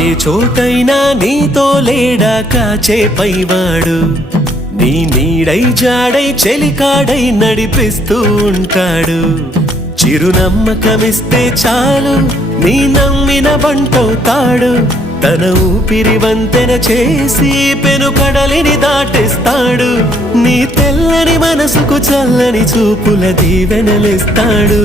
ఏ చోటైనా నీతో లేడా కాచే పైవాడు, నీ నీడై జాడై చెలికాడై నడిపిస్తూ ఉంటాడు. చిరునమ్మకమిస్తే చాలు నీ నమ్మిన బంటవుతాడు. తన ఊపిరి వంతెన చేసి పెను కడలిని దాటిస్తాడు. నీ తెల్లని మనసుకు చల్లని చూపుల దీవెనలిస్తాడు.